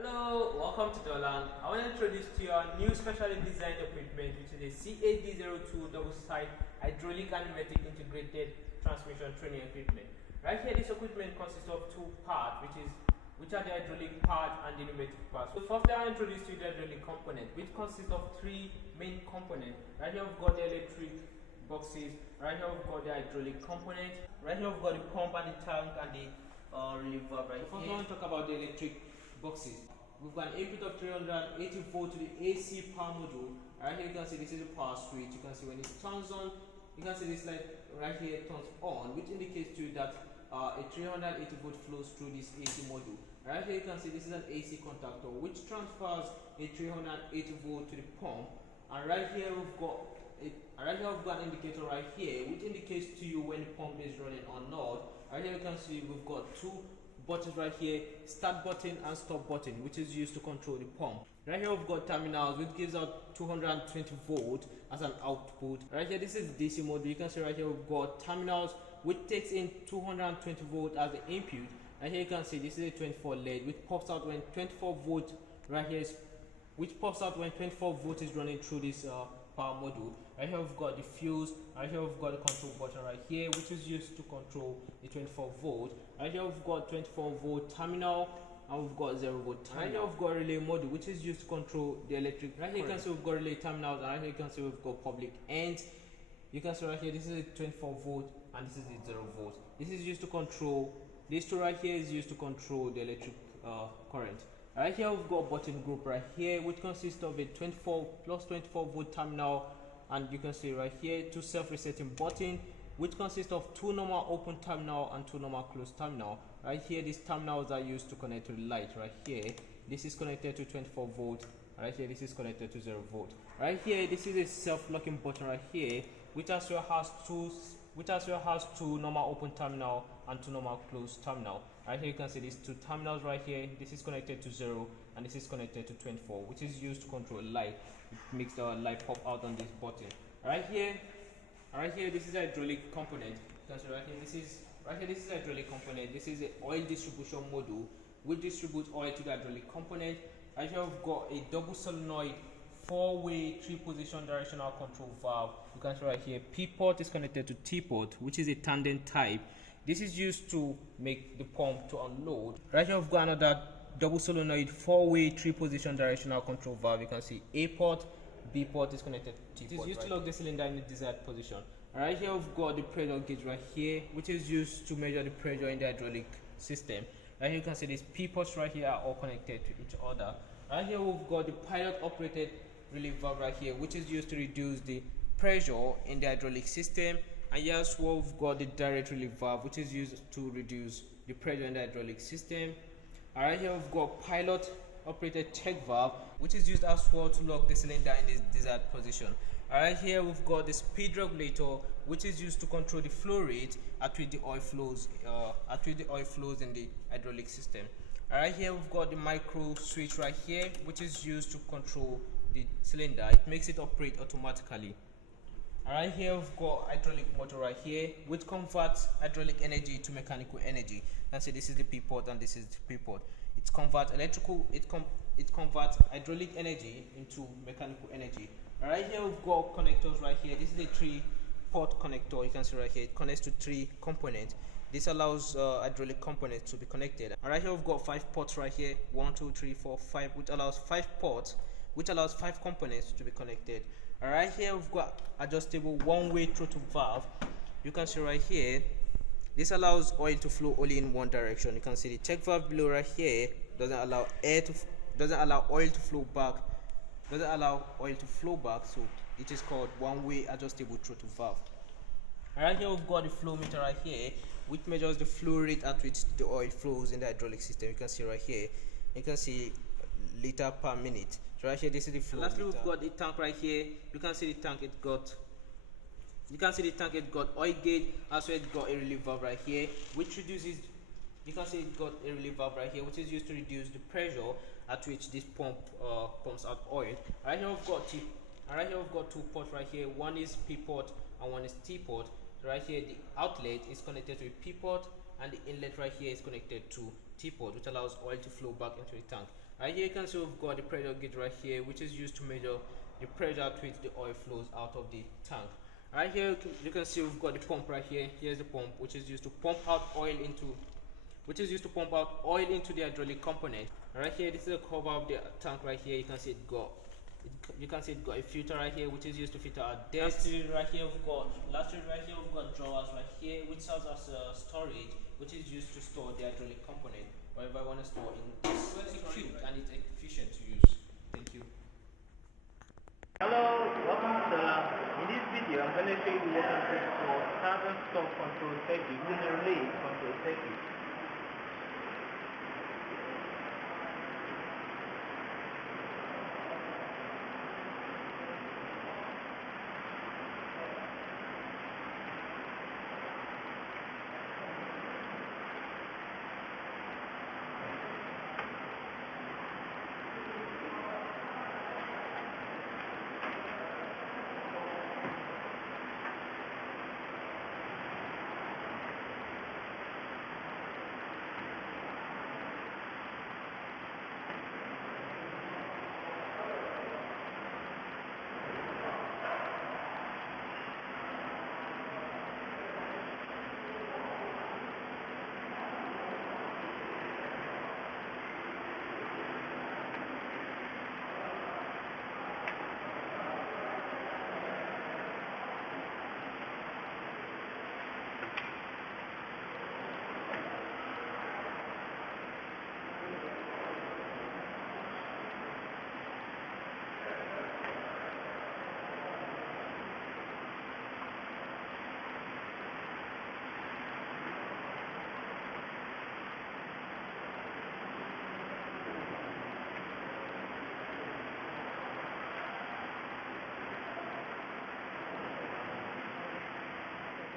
Hello, welcome to Throttling. I want to introduce to you our new specially designed equipment, which is a CAD02 double side hydraulic and pneumatic integrated transmission training equipment. Right here, this equipment consists of two parts, which are the hydraulic part and the pneumatic part. So first, I will introduce to you the hydraulic component, which consists of three main components. Right here, we've got the electric boxes. Right here, we've got the hydraulic component. Right here, we've got the pump and the tank and the relief valve. Right. First, I want to talk about the electric boxes. We've got an input of 380 volt to the AC power module. Right here you can see this is a power switch. You can see when it turns on, you can see this light right here turns on, which indicates to you that a 380 volt flows through this AC module. Right here you can see this is an AC contactor which transfers a 380 volt to the pump. And right here we've got an indicator right here which indicates to you when the pump is running or not. Right here you can see we've got two buttons right here, start button and stop button, which is used to control the pump. Right here we've got terminals which gives out 220 volt as an output. Right here this is DC mode. You can see right here we've got terminals which takes in 220 volt as the input. Right here you can see this is a 24 LED which pops out when 24 volt right here is, which pops out when 24 volt is running through this power module. Right here we've got the fuse. Right here we've got the control button right here which is used to control the 24 volt. Right here we've got 24 volt terminal and we've got 0 volt terminal. Right here we've got relay module which is used to control the electric. Right here you can see we've got relay terminals, and right here you can see we've got public ends. You can see right here this is a 24 volt and this is a 0 volt. This is used to control, this two right here is used to control the electric current. Right here we've got button group right here which consists of a 24 plus 24 volt terminal, and you can see right here two self-resetting button which consists of two normal open terminal and two normal closed terminal. Right here these terminals are used to connect to the light. Right here this is connected to 24 volt. Right here this is connected to 0 volt. Right here this is a self-locking button right here which as well has two normal open terminal and two normal closed terminal. Right here you can see these two terminals right here. This is connected to 0 and this is connected to 24, which is used to control light. It makes the light pop out on this button. Right here this is a hydraulic component. You can see right here this is a hydraulic component. This is an oil distribution module which distributes oil to the hydraulic component. Right here we've got a double solenoid 4-way 3-position directional control valve. You can see right here P port is connected to T port, which is a tandem type. This is used to make the pump to unload. Right here we've got another double solenoid 4-way 3-position directional control valve. You can see A port, B port is connected to T port. It is used to lock the cylinder in the desired position. Right here we've got the pressure gauge right here, which is used to measure the pressure in the hydraulic system. Right here you can see these P ports right here are all connected to each other. Right here we've got the pilot operated relief valve right here, which is used to reduce the pressure in the hydraulic system. And yes, we've got the direct relief valve, which is used to reduce the pressure in the hydraulic system. Right here we've got pilot operated check valve, which is used as well to lock the cylinder in its desired position. Right here we've got the speed regulator, which is used to control the flow rate at which the oil flows in the hydraulic system. Right here we've got the micro switch right here, which is used to control the cylinder. It makes it operate automatically. Right here we've got hydraulic motor right here, which converts hydraulic energy to mechanical energy. And so this is the P port and this is the P port. It converts hydraulic energy into mechanical energy. Right here we've got connectors right here. This is a 3-port connector. You can see right here it connects to 3 components. This allows hydraulic components to be connected. And right here we've got 5 ports right here, 1 2 3 4 5, which allows 5 ports, which allows 5 components to be connected. Right here we've got adjustable 1-way throttle valve. You can see right here this allows oil to flow only in one direction. You can see the check valve below right here doesn't allow oil to flow back, so it is called 1-way adjustable throttle valve. Right here we've got the flow meter right here, which measures the flow rate at which the oil flows in the hydraulic system. You can see right here, you can see liter per minute. So right here this is the flow. Lastly we've got the tank right here. You can see the tank it got oil gauge, as well it got a relief valve right here, which reduces, you can see it got a relief valve right here, which is used to reduce the pressure at which this pump pumps out oil. Right here we've got 2 ports right here. One is P port and one is T port. Right here the outlet is connected to a P port and the inlet right here is connected to T port, which allows oil to flow back into the tank. Right here you can see we've got the pressure gauge right here, which is used to measure the pressure at which the oil flows out of the tank. Right here you can see we've got the pump right here. Here's the pump, which is used to pump out oil into the hydraulic component. Right here, this is the cover of the tank right here. You can see it got a filter right here, which is used to filter out dirt. Lastly right here we've got drawers right here, which serves as a storage, which is used to store the hydraulic component wherever I want to store in this cube, and it's efficient to use. Thank you. Hello, welcome to the lab. In this video, I'm going to show you the working principle of start and stop control circuit using a relay control circuit.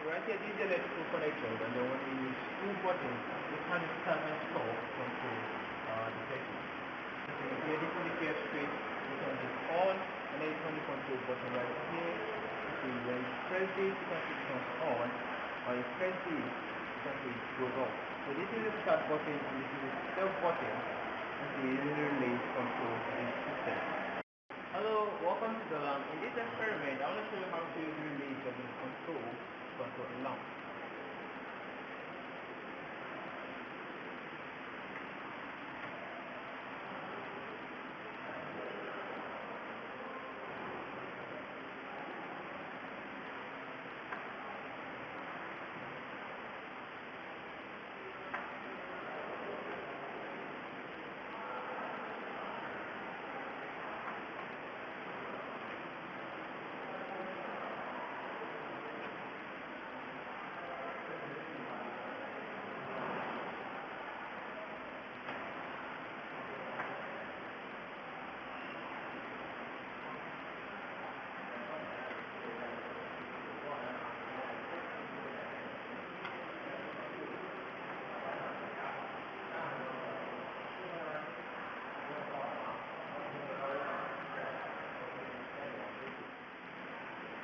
Right here, these are electrical connectors, and then when we use two buttons, we can start and stop control the circuit. So here, this indicates straight, you can just on, and then you turn the control button right here. Okay, when you press this, you can see it comes on, or you press this, you can see it goes off. So this is the start button, and this is the stop button. Okay, using the relay control this system. Hello, welcome to the lab. In this experiment, I want to show you how to use relays as a control the lamp.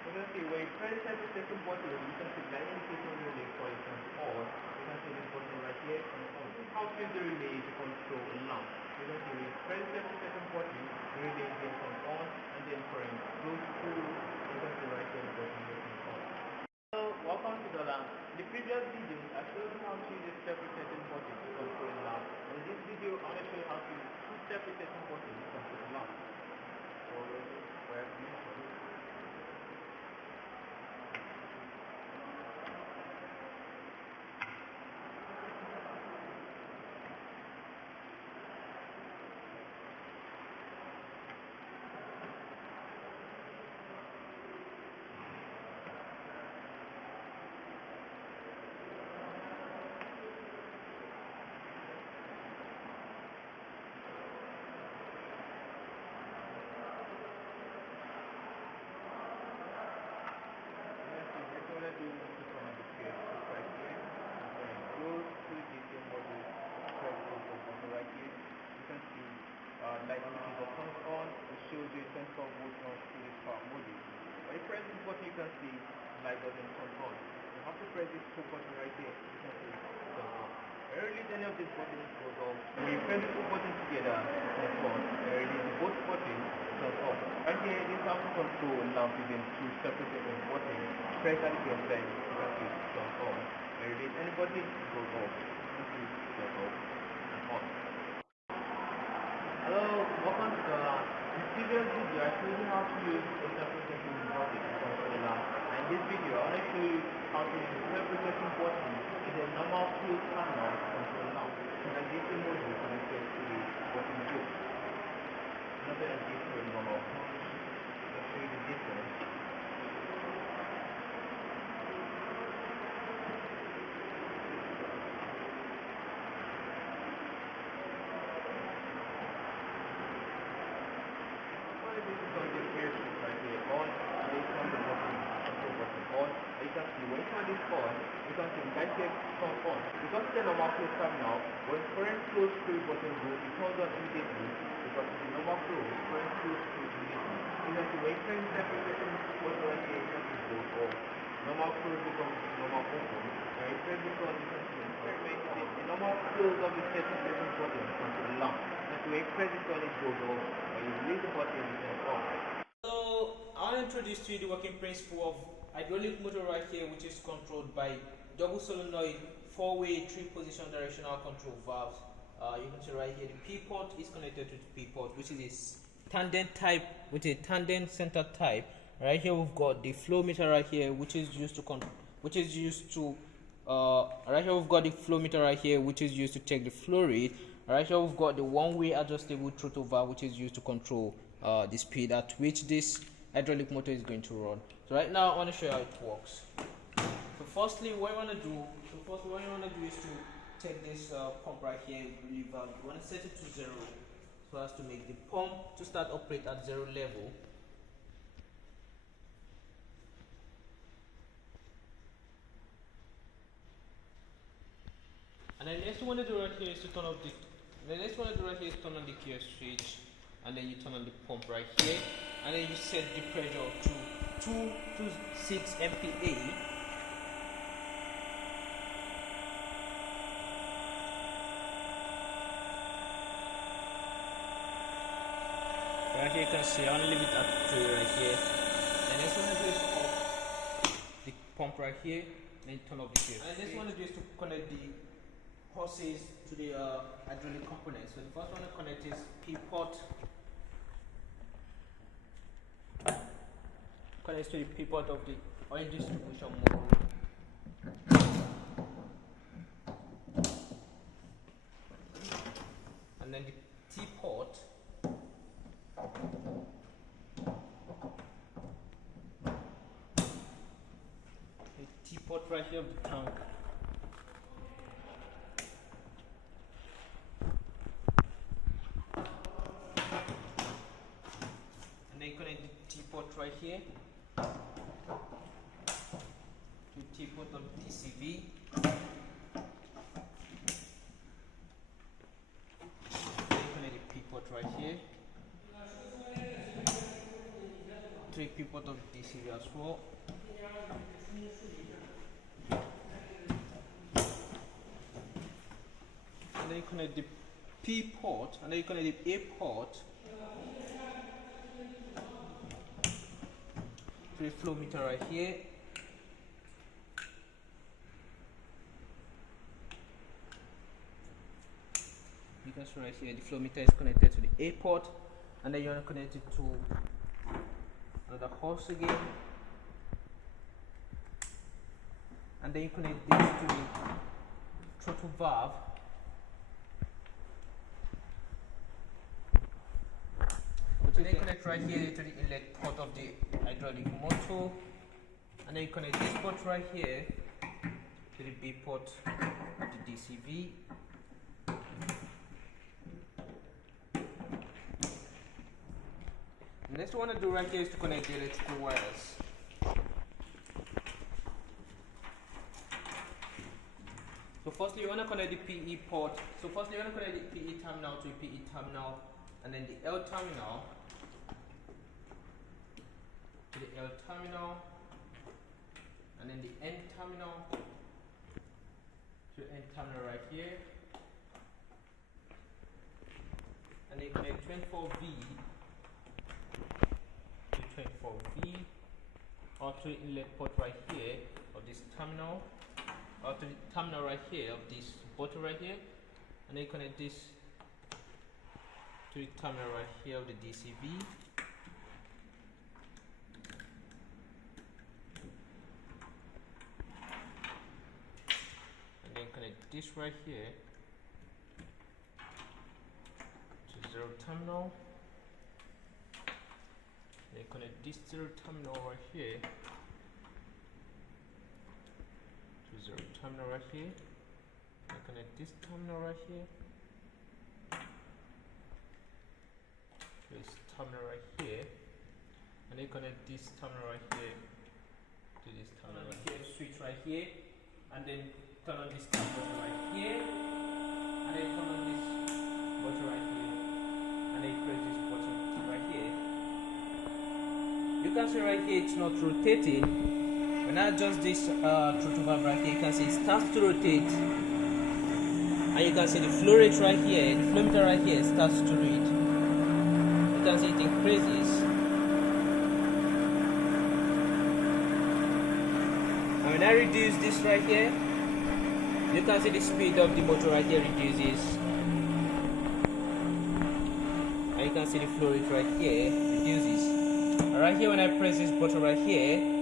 Okay, when you press the second button, you can see that indication relay for it comes on. You can see this button right here comes on. This is how to use the relay to control a lamp. You can see when you press the second button, the relay here comes on, and then for it goes through, you can see right here the button here comes on. So, welcome to the lamp. In the previous video, I showed you how to use a step-resetting button to control a lamp. And in this video, I'm going to show you how to use two step-resetting buttons to control a lamp. So, where to use it? Like indicator turns on, it shows you 24 volts on to this power module. When you press this button, you can see light doesn't turn on. You have to press this two button right here, you can see it turns on. Release any of these buttons goes off. When you press the two buttons together, it turns on. Release the both buttons, it turns off. Right here, this how to control lamp using two separate buttons. Press at the same time, you can see it turns on. Release any button, it goes off. You can see it turns off and on. Hello, welcome to the previous video. I showed you how to use a reciprocating button to control lamp. And in this video, I want to show you how to use a reciprocating button in a normal closed panel to control lamp. And this is module connected to the button group. Nothing like this to a normal punch. I'll show you the difference. This is on the gear switch right here, on, and it's on the button, control button on. And you can see when it's on this on, you can see the light here turn on. Because it's a normal closed terminal, when current close screw button go, it turns on immediately because it's a normal close, current close screw immediately. You can see when you press the separation button right here, you can see it goes off. Normal close becomes normal open. And you press this on, you can see the normal close of the separation button control the lamp. And when you press this on, it goes off. When you release the button, it turns on. So I want to introduce to you the working principle of hydraulic motor right here, which is controlled by double solenoid 4-way 3-position directional control valves. You can see right here the P port is connected to the P port, which is a tandem type, with a tandem center type. Right here we've got the flow meter right here, which is used to right here we've got the flow meter right here, which is used to check the flow rate. Right here we've got the one-way adjustable throttle valve, which is used to control the speed at which this hydraulic motor is going to run. So right now I want to show you how it works. So firstly, what you want to do is to take this pump right here, relief valve. You want to set it to 0 so as to make the pump to start operate at 0 level. And then next one to do right here is to turn off the turn on the gear switch, and then you turn on the pump right here, and then you set the pressure to 2 to 6 MPa. Right here you can see I want to leave it at 2 right here. And next one to do is off the pump right here, then turn off the gear. And next one to do is to connect the hoses to the hydraulic components. So the first one to connect is P port. Connects to the P port of the oil distribution module. And then the T port right here of the tank. And then you connect the T port right here to T port of DCV. Then you connect the P port right here to the P port of DCV as well. And then you connect the P port, and then you connect the A port to the flow meter right here. You can see right here the flow meter is connected to the A port, and then you want to connect it to another hose again, and then you connect this to the throttle valve. So then you connect right here to the inlet port of the hydraulic motor, and then you connect this port right here to the B port of the DCV. The next one to do right here is to connect the electrical wires. So firstly you want to connect the PE port. So firstly you want to connect the PE terminal to the PE terminal, and then the L terminal to the L terminal, and then the N terminal to to end terminal right here, and then connect 24V to 24V or to the inlet port right here of this terminal, or to the terminal right here of this bottle right here, and then connect this to the terminal right here of the DCV. And then connect this right here to zero terminal. Then connect this zero terminal right here to zero terminal right here. Then connect this terminal right here to this terminal right here, and then connect this terminal right here to this terminal right here. Switch right here, and then turn on this button right here, and then turn on this button right here, and then press this button right here. You can see right here it's not rotating. When I adjust this throttle valve right here, you can see it starts to rotate, and you can see the flow rate right here, the flow meter right here starts to read. You can see it increases, and when I reduce this right here, you can see the speed of the motor right here reduces, and you can see the flow rate right here reduces. And right here, when I press this button right here,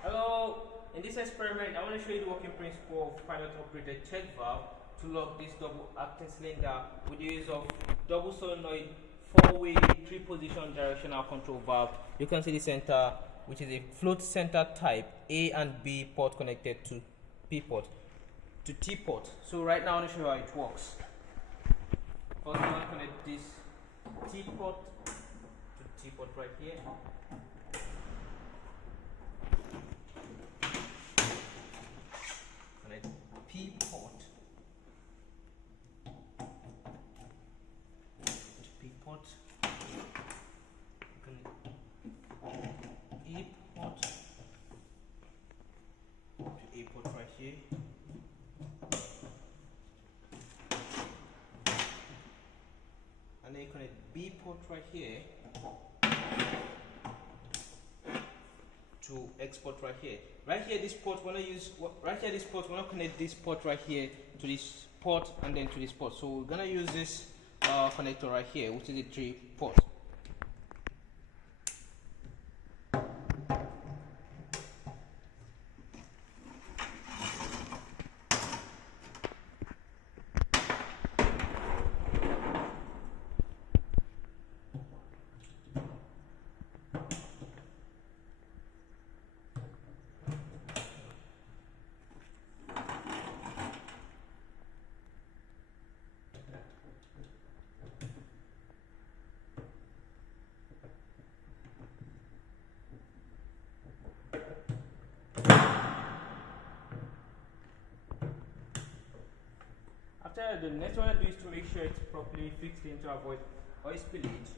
hello, in this experiment I want to show you the working principle of pilot operated check valve to lock this double acting cylinder with the use of double solenoid 4-way 3-position directional control valve. You can see the center, which is a float center type, A and B port connected to P port to T port. So right now I want to show you how it works. First I want to connect this T port to T port right here. Connect P port to P port. Connect A port to A port right here. And then connect B port right here to export right here. Right here, this port wanna use. Right here, this port wanna connect this port right here to this port and then to this port. So we're gonna use this connector right here, which is a 3 port. The next one to do is to make sure it's properly fixed in to avoid oil spillage,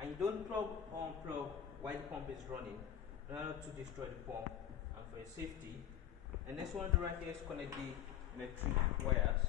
and you don't plug or unplug while the pump is running in order to destroy the pump and for your safety. And next one to do right here is connect the electric wires.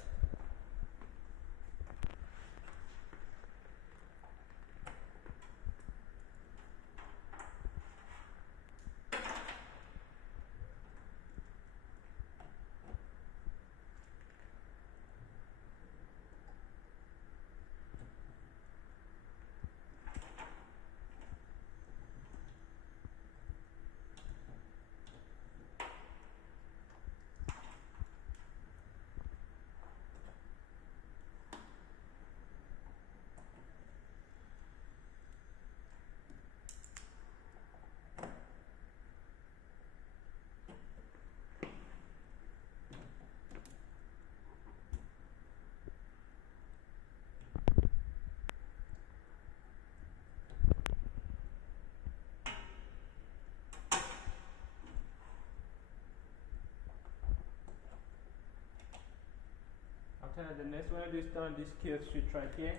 the next one I do is turn this KF switch right here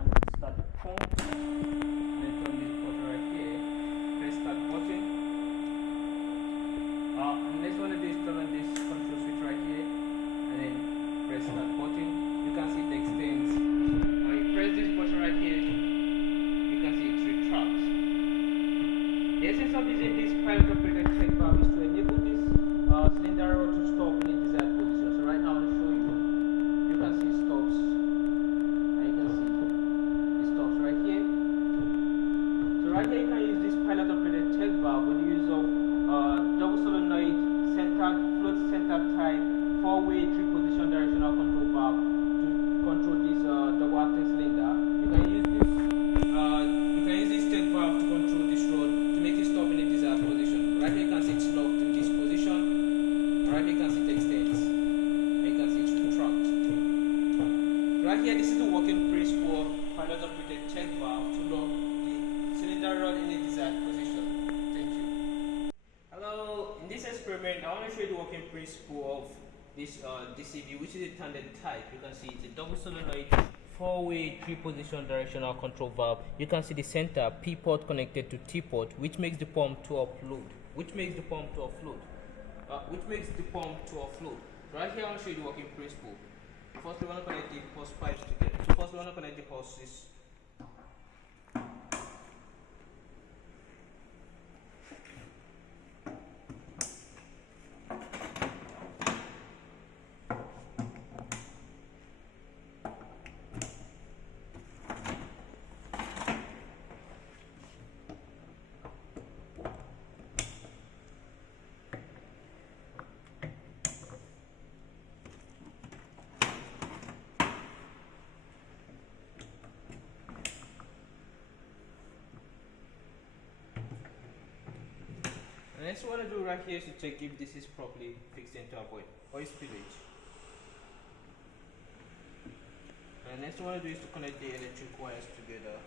and start the pump. Then turn this button right here. Press start button. And next one I do is turn on this control switch right here and then press start button. You can see it extends. Now you press this button right here. You can see it retracts. The essence of using this pilot operated check valve is to enable this cylinder rod to stop in the desired position. So right now I will show you. You can see it stops, and you can see it stops right here. So right here you can use this pilot operated check valve with the use of double solenoid centered float center type 4-way 3-position directional control valve to control this double acting cylinder. You can use this check valve to control this rod to make it stop in the desired position. Right here you can see it's locked in this position. Right here you can see it extends. And you can see it's retract. Right here, this is the working principle of pilot operated check valve to lock the cylinder rod in the desired position. Thank you. Hello, in this experiment I want to show you the working principle of this DCV, which is a tandem type. You can see it's a double solenoid 4-way 3-position directional control valve. You can see the center P port connected to T port, which makes the pump to offload. Right here I want to show you the working principle. First we want to connect the hose pipes together. So first we want to connect the hoses. The next one I do right here is to check if this is properly fixed in to avoid oil spillage. And next one I do is to connect the electric wires together.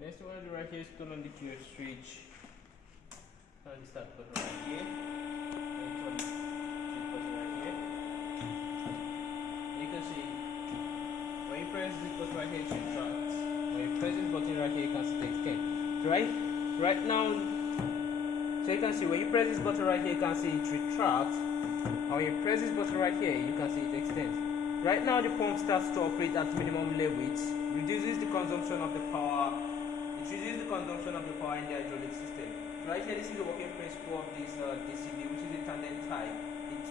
Next one I do right here is turn on the QF switch. Turn the start button right here. And turn the switch button right here. You can see when you press this button right here, it retracts. When you press this button right here, you can see it extend. Right now, so you can see when you press this button right here, you can see it retracts. And when you press this button right here, you can see it extends. Right now, the pump starts to operate at minimum levels, reduces the consumption of the power. It reduces the consumption of the power in the hydraulic system. Right here, this is the working principle of this DCV, which is a tandem type. It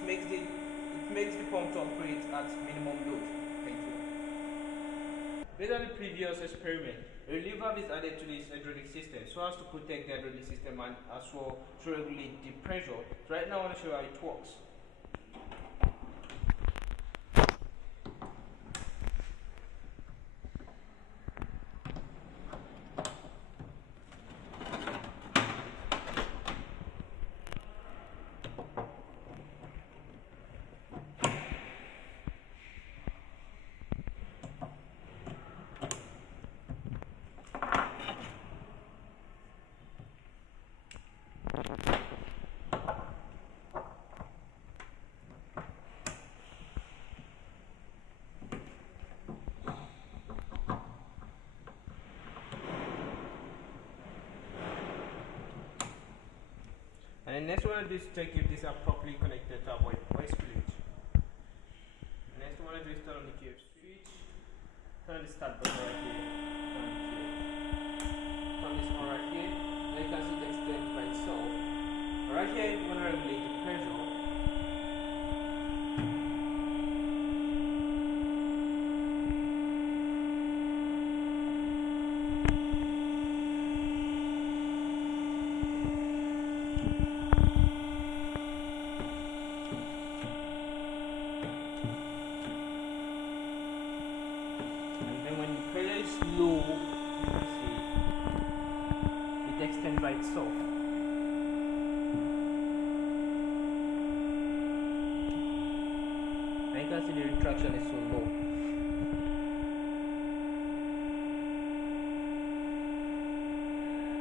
makes the pump to operate at minimum load. Thank you. Based on the previous experiment, a relief valve is added to this hydraulic system so as to protect the hydraulic system and as well to regulate the pressure. So right now, I want to show you how it works. And the next one is to check if these are properly connected to avoid oil spillage. The next one is to turn on the QF switch, turn the start button right here, turn this one right here. Now you can see it extends by itself. Right here, you want to regulate the pressure. can see the retraction is so low.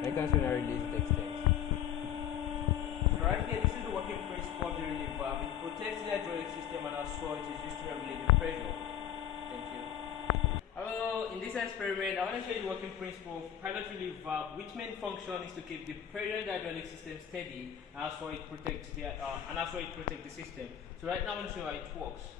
You can see when I release it extends. So right here, this is the working principle of the relief valve. It protects the hydraulic system and as well it is used to regulate the pressure. Thank you. Hello, in this experiment I want to show you the working principle of pilot relief valve, which main function is to keep the pressure in the hydraulic system steady and as well it protects the system. So right now I'm going to show you how it works.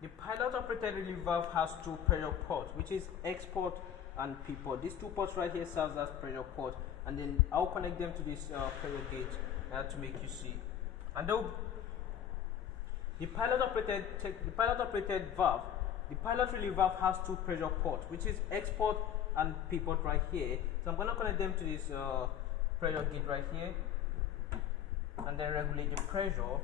The pilot operated relief valve has two pressure ports, which is X port and P port. These two ports right here serves as pressure port, and then I'll connect them to this pressure gauge to make you see. And the pilot operated valve, the pilot relief valve has two pressure ports, which is X port and P port right here. So I'm going to connect them to this pressure gauge right here, and then regulate the pressure.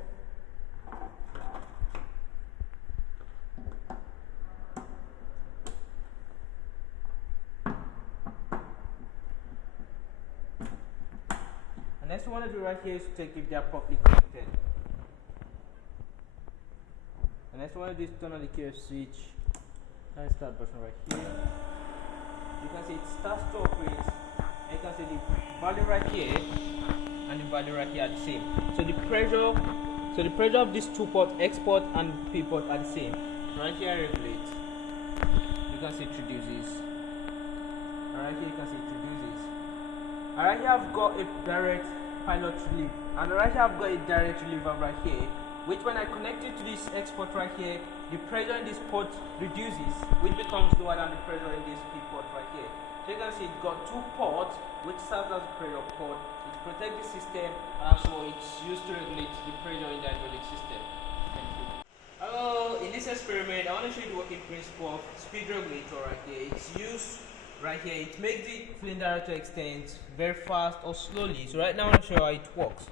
And next we want to do right here is to check if they are properly connected. And next we want to do is turn on the KF switch and start button right here. You can see it starts to operate, and you can see the value right here and the value right here are the same. So the pressure of these two ports, X port and P port, are the same. Right here I regulate. You can see it reduces. And right here you can see it reduces. And right here I've got a direct pilot relief, and right here I've got a direct relief valve right here, which when I connect it to this X port right here, the pressure in this port reduces, which becomes lower than the pressure in this P port right here. So you can see it's got two ports which serves as a pressure port. It protects the system, and also it's used to regulate the pressure in the hydraulic system. Thank you. Hello, in this experiment I want to show you the working principle of speed regulator right here. It's used right here. It makes the flame director extend very fast or slowly. So right now I want to show you how it works.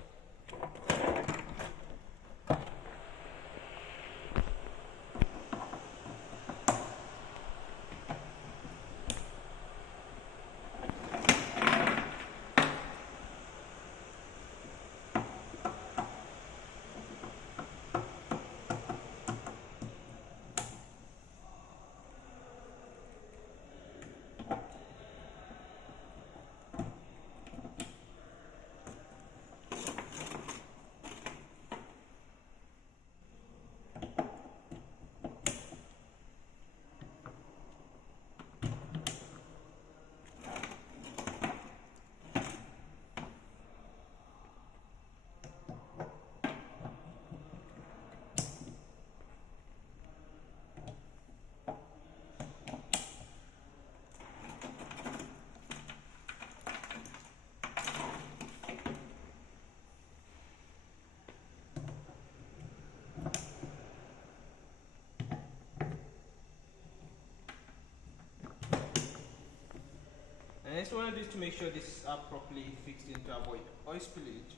And next one is to make sure this is properly fixed in to avoid oil spillage.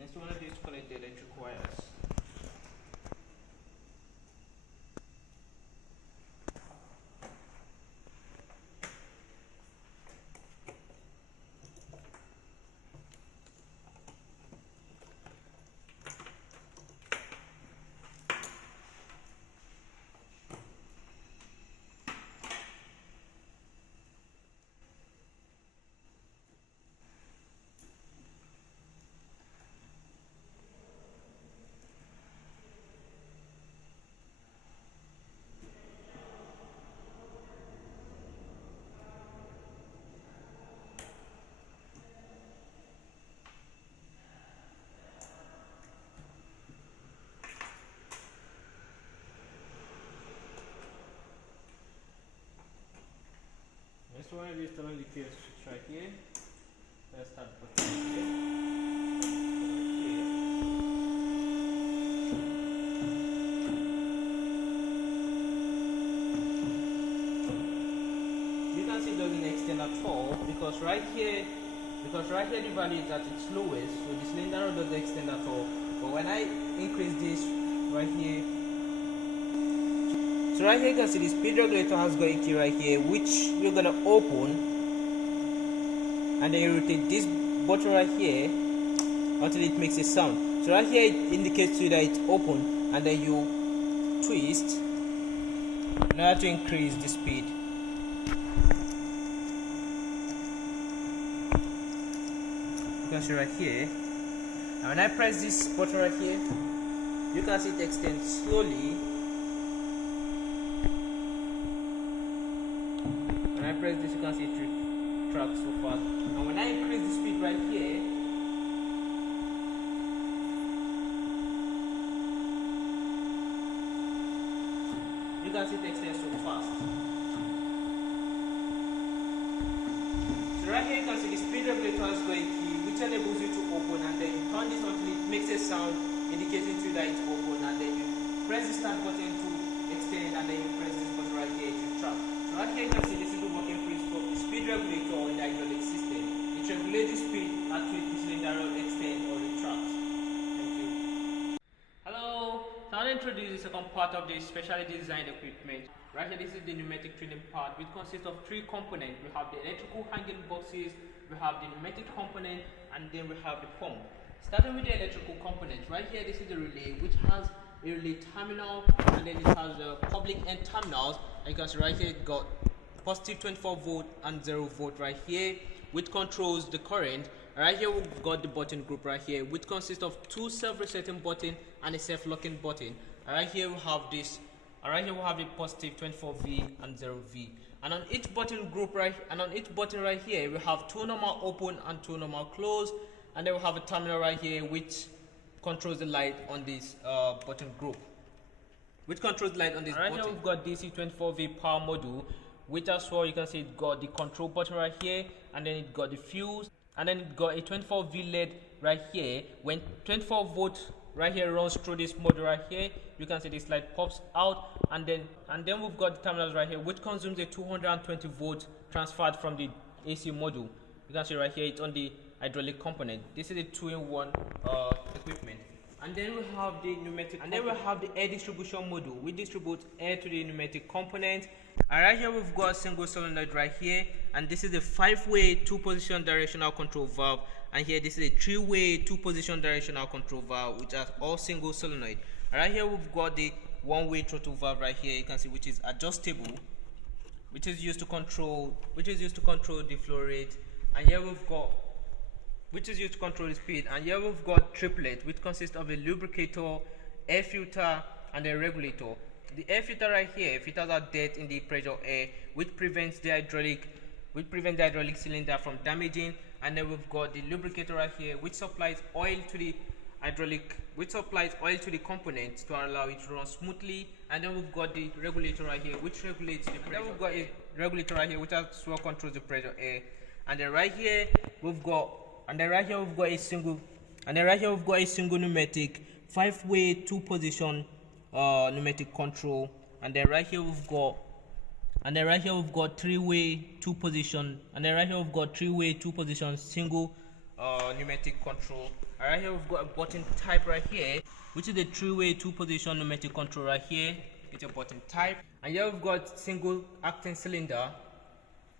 Next one is to connect the electric wires. Next one is turn on the KF switch right here. Let's start button right here. because right here the value is at its lowest, so the cylinder rod doesn't extend at all. But when I increase this right here, so right here you can see the speed regulator has got a key right here, which you're gonna open, and then you rotate this button right here until it makes a sound. So right here it indicates to you that it's open, and then you twist in order to increase the speed. You can see right here, and when I press this button right here, you can see it extends slowly. When I press this, you can see it retracts so fast. And when I increase the speed right here, you can see it extends so fast. So right here you can see the speed regulator has got a key which enables you to open, and then you turn this until it makes a sound indicating to you that it's open, and then you press the start button to extend, and then you press this button right here to retract. So right here you can see this is the working principle of the speed regulator in the hydraulic system. It regulates the speed at which the cylinder rod extend or retract. Thank you. Hello, so I'll introduce the second part of the specially designed equipment. Right here, this is the pneumatic training part, which consists of three components. We have the electrical hanging boxes, we have the pneumatic component, and then we have the pump. Starting with the electrical component, right here this is the relay, which has a relay terminal, and then it has the public end terminals. And you can see right here it got positive 24 volt and 0 volt right here, which controls the current. Right here we've got the button group right here, which consists of two self-resetting button and a self-locking button. Right here we have this. Right here we have the positive 24V and 0V. And on each button group right here we have two normal open and two normal close, and then we have a terminal right here which controls the light on this button group. Right here we've got DC 24V power module, which as well you can see it got the control button right here, and then it got the fuse, and then it got a 24V LED right here. When 24 volt right here runs through this module right here, you can see this light pops out, and then we've got the terminals right here, which consumes a 220 volt transferred from the AC module. You can see right here it's on the hydraulic component. This is a 2-in-1 equipment. And then we have the pneumatic, and then we have the air distribution module, which distributes air to the pneumatic component. And right here we've got a single solenoid right here, and this is a 5-way 2-position directional control valve. And here this is a 3-way 2-position directional control valve, which are all single solenoid. And right here we've got the 1-way throttle valve right here, you can see, which is adjustable, which is used to control the flow rate. And here we've got which is used to control the speed. And here we've got triplet, which consists of a lubricator, air filter, and a regulator. The air filter right here filters out dirt in the pressure air, which prevents the hydraulic cylinder from damaging. And then we've got the lubricator right here, which supplies oil to the component to allow it to run smoothly. And then we've got the regulator right here, which regulates the pressure. And then we've got a regulator right here, which as well controls the pressure air. And then right here we've got a single pneumatic 5-way 2-position pneumatic control. And then right here we've got 3-way 2-position, and then right here we've got 3-way 2-position single pneumatic control. And right here we've got a button type right here, which is a 3-way 2-position pneumatic control right here. It's a button type. And here we've got single acting cylinder.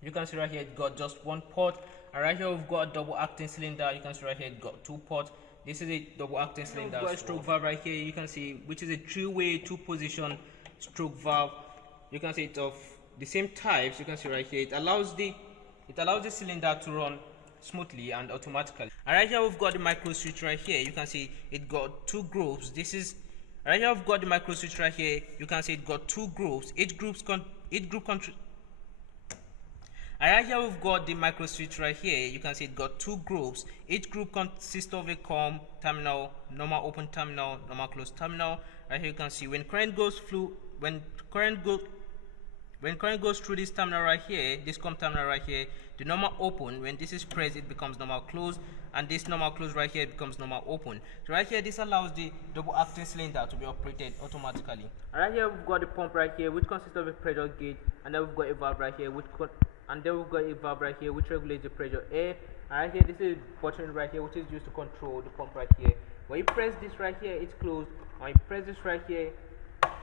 You can see right here it got just one port. And right here we've got a double acting cylinder. You can see right here it got 2 ports. This is a double acting cylinder. We've got a stroke valve right here, you can see, which is a 3-way 2-position stroke valve. You can see it's of the same types. You can see right here it allows the cylinder to run smoothly and automatically. And right here we've got the micro switch right here. You can see it got 2 groups. Right here I've got the micro switch right here. You can see it got 2 groups. And right here we've got the micro switch right here. You can see it got 2 groups. Each group consists of a COM terminal, normal open terminal, normal closed terminal. Right here you can see when current goes through this terminal right here, this COM terminal right here, the normal open, when this is pressed, it becomes normal closed, and this normal closed right here becomes normal open. So right here, this allows the double acting cylinder to be operated automatically. And right here we've got the pump right here, which consists of a pressure gauge, and then we've got a valve right here, which and then we've got a valve right here which regulates the pressure air. Right here, this is a button right here which is used to control the pump right here. When you press this right here, it's closed. When you press this right here,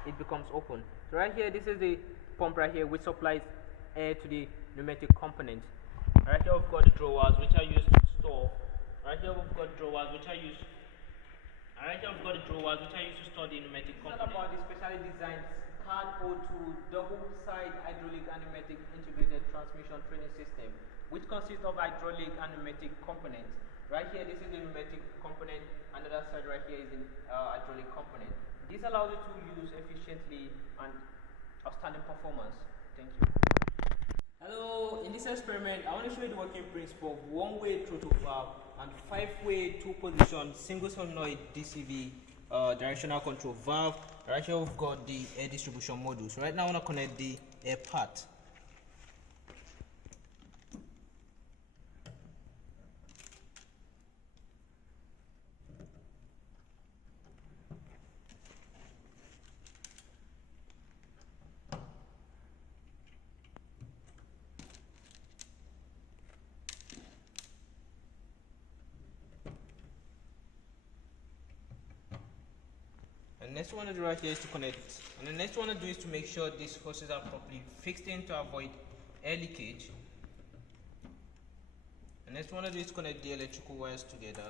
it becomes open. So right here, this is the pump right here which supplies air to the pneumatic component. Right here we've got the drawers which are used to store. Right here we've got drawers which are used. Right here we've got the drawers which are used to store the pneumatic component. It's about the specially designed CAD 02 double-side hydraulic and pneumatic integrated transmission training system, which consists of hydraulic and pneumatic components. Right here, this is the pneumatic component. Another side right here is the hydraulic component. This allows you to use efficiently and outstanding performance. Thank you. Hello, in this experiment, I want to show you the working principle of one-way throttle valve and five-way two-position single solenoid DCV directional control valve. Right here we've got the air distribution module. So right now I want to connect the air part. And next one to do right here is to connect, and the next one to do is to make sure these hoses are properly fixed in to avoid air leakage. And next one to do is to connect the electrical wires together.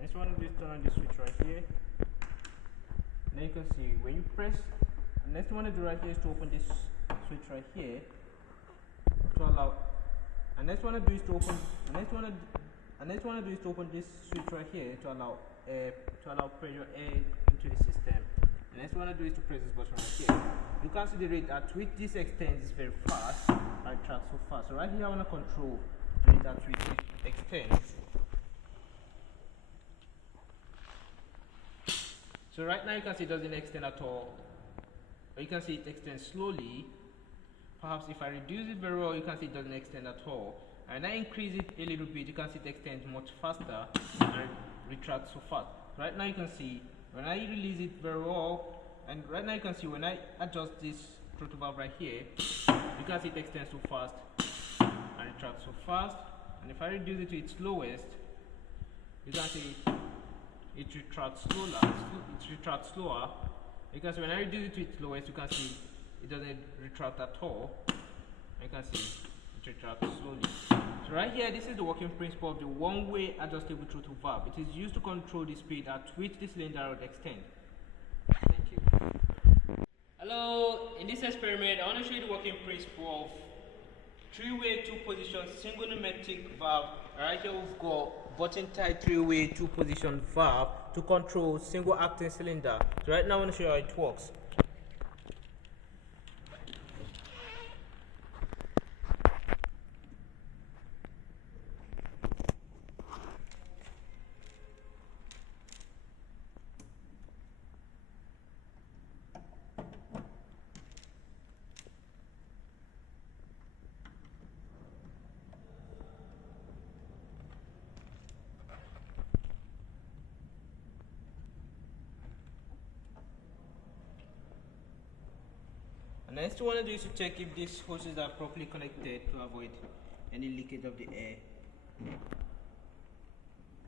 Next one is turn on the switch right here. Now you can see when you press, the next one to do right here is to open this switch right here to allow. And next one to do is to open. Next one to do is to open this switch right here to allow pressure air into the system. The next one to do is to press this button right here. You can see the rate at which this extends is very fast. I track so fast. So right here I want to control the rate at which it extends. So right now you can see it doesn't extend at all, but you can see it extends slowly. Perhaps if I reduce it very well, you can see it doesn't extend at all. And I increase it a little bit, you can see it extends much faster and retracts so fast. Right now you can see when I release it very well, and right now you can see when I adjust this throttle valve right here, you can see it extends so fast and retracts so fast. And if I reduce it to its lowest, you can see it retracts slower. Because when I reduce it to its lowest, you can see it doesn't retract at all. You can see it retracts slowly. So right here, this is the working principle of the one-way adjustable throttle valve. It is used to control the speed at which the cylinder would extend. Thank you. Hello, in this experiment, I want to show you the working principle of three-way two-position single pneumatic valve. Right here we've got button type three-way two-position valve to control single acting cylinder. So right now I want to show you how it works. And next one I want to do is to check if these hoses are properly connected to avoid any leakage of the air.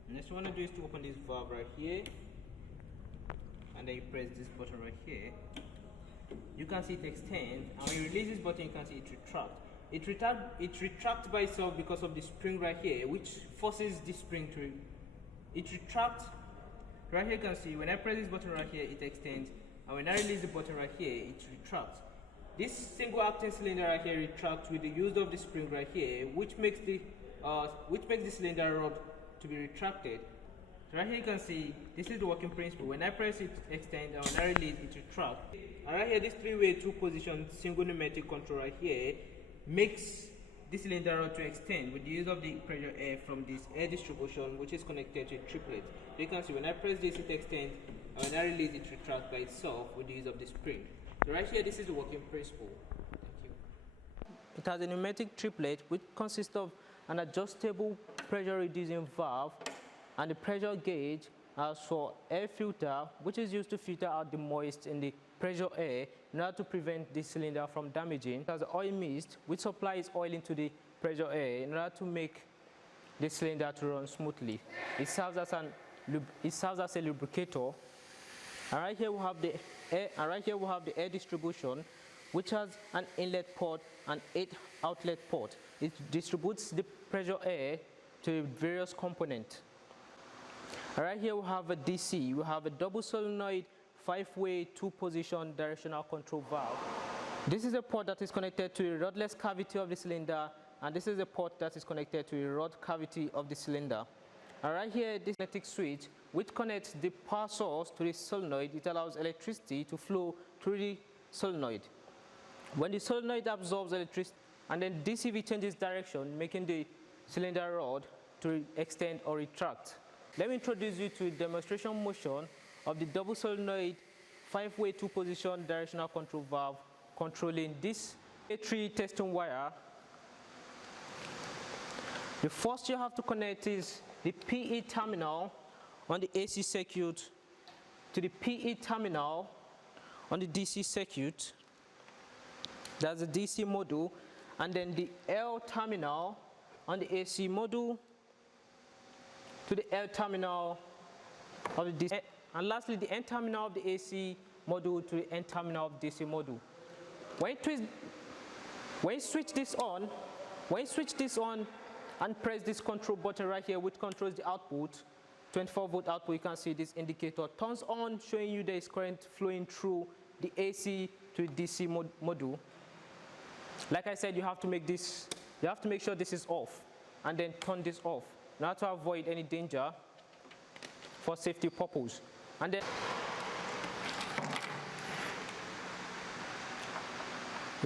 Next one I want to do is to open this valve right here, and then you press this button right here. You can see it extend, and when you release this button you can see it retract. It retracts by itself because of the spring right here, which forces this spring to retract. Right here you can see when I press this button right here it extends, and when I release the button right here it retracts. This single acting cylinder right here retracts with the use of the spring right here, which makes the cylinder rod to be retracted. So right here you can see this is the working principle. When I press it extend, and when I release it retracts. And right here this three-way two-position single pneumatic control right here makes this cylinder rod to extend with the use of the pressure air from this air distribution, which is connected to a triplet. You can see when I press this, it extends, and when I release, it retracts by itself with the use of the spring. So right here, this is the working principle. Thank you. It has a pneumatic triplet which consists of an adjustable pressure reducing valve and the pressure gauge as for air filter, which is used to filter out the moist in the pressure air in order to prevent the cylinder from damaging. It has the oil mist which supplies oil into the pressure air in order to make the cylinder to run smoothly. It serves as a lubricator. And right here we have the air distribution, which has an inlet port and 8 outlet ports. It distributes the pressure air to various components. Right here we have a DC. We have a double solenoid 5-way 2-position directional control valve. This is a port that is connected to a rodless cavity of the cylinder, and this is a port that is connected to a rod cavity of the cylinder. And right here, this magnetic switch, which connects the power source to the solenoid, it allows electricity to flow through the solenoid. When the solenoid absorbs electricity, and then DCV changes direction, making the cylinder rod to extend or retract. Let me introduce you to a demonstration motion of the double solenoid 5-way 2-position directional control valve controlling this A3 testing wire. The first you have to connect is the PE terminal on the AC circuit to the PE terminal on the DC circuit. That's the DC module, and then the L terminal on the AC module to the L terminal of the DC, and lastly the N terminal of the AC module to the N terminal of the DC module. When you switch this on and press this control button right here, which controls the output, 24-volt output, you can see this indicator turns on, showing you there is current flowing through the AC to the DC module. Like I said, you have to make sure this is off, and then turn this off, in order to avoid any danger for safety purpose. And then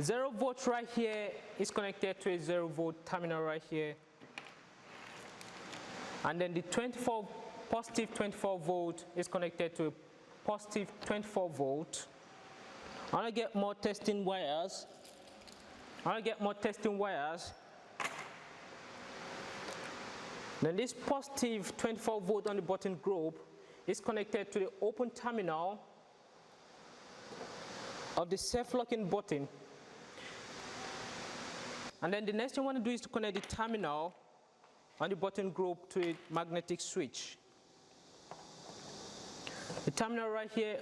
0 volt right here is connected to a 0 volt terminal right here. And then the positive 24 volt is connected to a positive 24 volt. I want to get more testing wires. Then this positive 24 volt on the button group is connected to the open terminal of the self-locking button. And then the next thing I want to do is to connect the terminal on the button group to a magnetic switch. The terminal right here,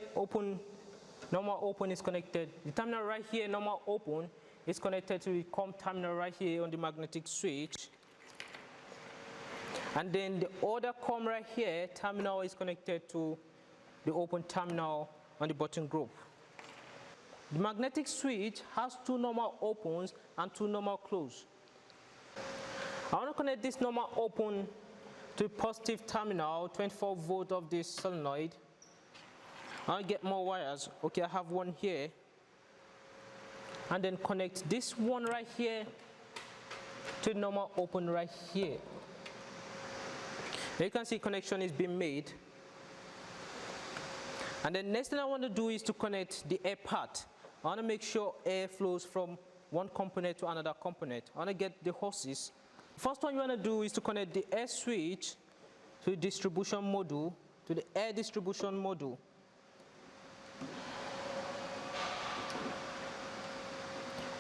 normal open is connected. The terminal right here, normal open, is connected to the COM terminal right here on the magnetic switch. And then the other COM right here, terminal, is connected to the open terminal on the button group. The magnetic switch has 2 normal opens and 2 normal close. I want to connect this normal open to the positive terminal, 24 volt of this solenoid. I'll get more wires. Okay, I have one here. And then connect this one right here to the normal open right here. Now you can see connection is being made. And then next thing I want to do is to connect the air part. I want to make sure air flows from one component to another component. I want to get the hoses. First one you want to do is to connect the air switch to the distribution module, to the air distribution module.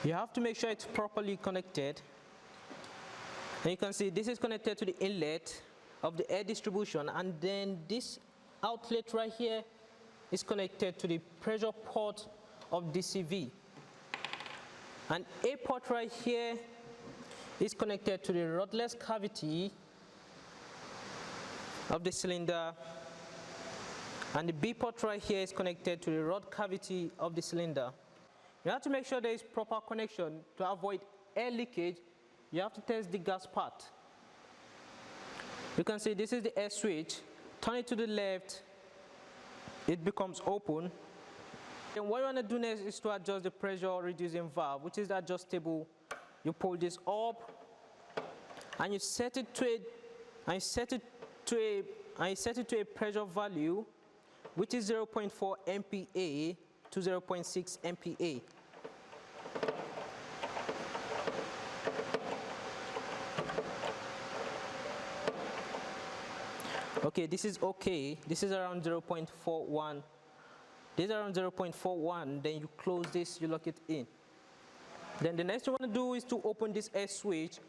You have to make sure it's properly connected. And you can see this is connected to the inlet of the air distribution, and then this outlet right here is connected to the pressure port of DCV. And A port right here is connected to the rodless cavity of the cylinder, and the B port right here is connected to the rod cavity of the cylinder. You have to make sure there is proper connection to avoid air leakage. You have to test the gas part. You can see this is the air switch. Turn it to the left, it becomes open. And what you want to do next is to adjust the pressure reducing valve, which is the adjustable you pull this up, and you set it to a pressure value which is 0.4 MPa to 0.6 MPa. Okay, this is okay. This is around 0.41. This is around 0.41. Then you close this, you lock it in. Then the next thing you want to do is to open this air switch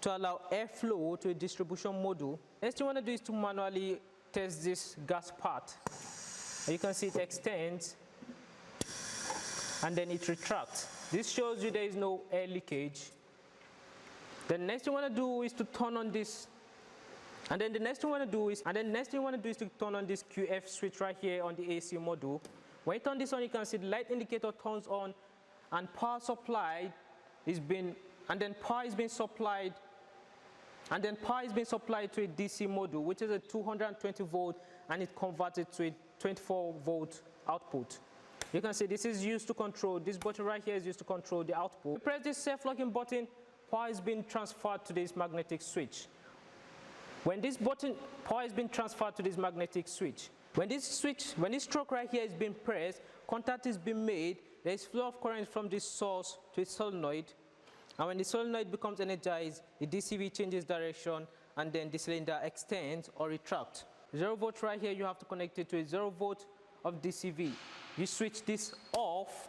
to allow airflow to a distribution module. Next thing you want to do is to manually test this gas part. You can see it extends and then it retracts. This shows you there is no air leakage. The next thing you want to do is to turn on this. And then the next thing you want to do is, to turn on this QF switch right here on the AC module. When you turn this on, you can see the light indicator turns on, and power supply is being, and then power is being supplied, to a DC module, which is a 220 volt, and it converts it to a 24 volt output. You can see this is used to control, this button right here is used to control the output. You press this self-locking button, power is being transferred to this magnetic switch. When this button, power is being transferred to this magnetic switch. When this stroke right here is being pressed, contact is being made, there is flow of current from this source to its solenoid. And when the solenoid becomes energized, the DCV changes direction, and then the cylinder extends or retracts. 0 volt right here, you have to connect it to a 0 volt of DCV. You switch this off,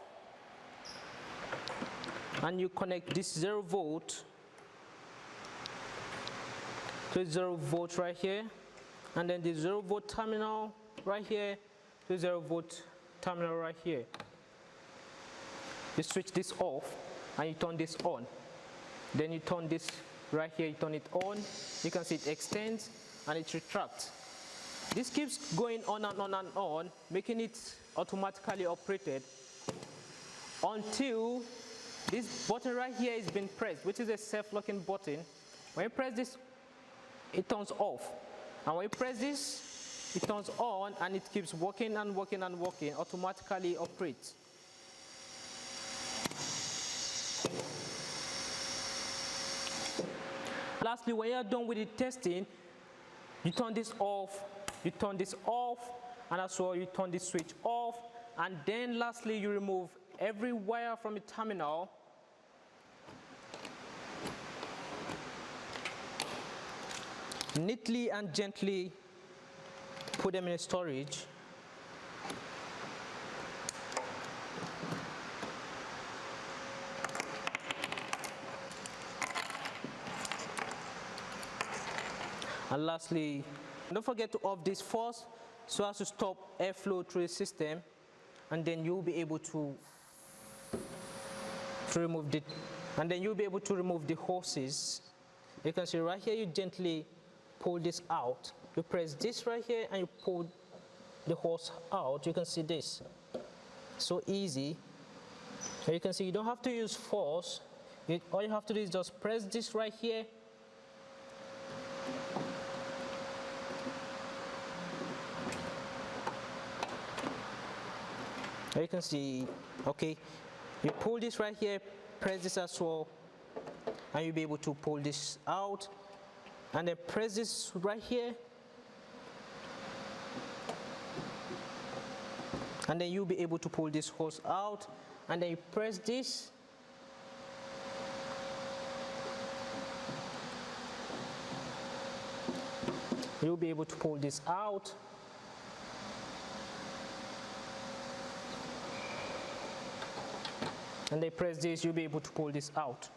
and you connect this 0 volt to 0 volt right here, and then the 0 volt terminal right here to 0 volt terminal right here. You switch this off and you turn this on. Then you turn this right here, you turn it on. You can see it extends and it retracts. This keeps going on and on and on, making it automatically operated until this button right here is being pressed, which is a self-locking button. When you press this, it turns off, and when you press this, it turns on, and it keeps working and working and working, automatically operates. Lastly, when you are done with the testing, you turn this off, and as well you turn this switch off, and then lastly you remove every wire from the terminal. Neatly and gently put them in storage. And lastly, don't forget to off this first so as to stop airflow through the system, and then you'll be able to remove the hoses. You can see right here, you gently pull this out. You press this right here and you pull the hose out. You can see this. So easy. So you can see you don't have to use force. All you have to do is just press this right here. You can see, okay, you pull this right here, press this as well, and you'll be able to pull this out. And then press this right here, and then you'll be able to pull this hose out, and then you press this, you'll be able to pull this out, and then press this, you'll be able to pull this out.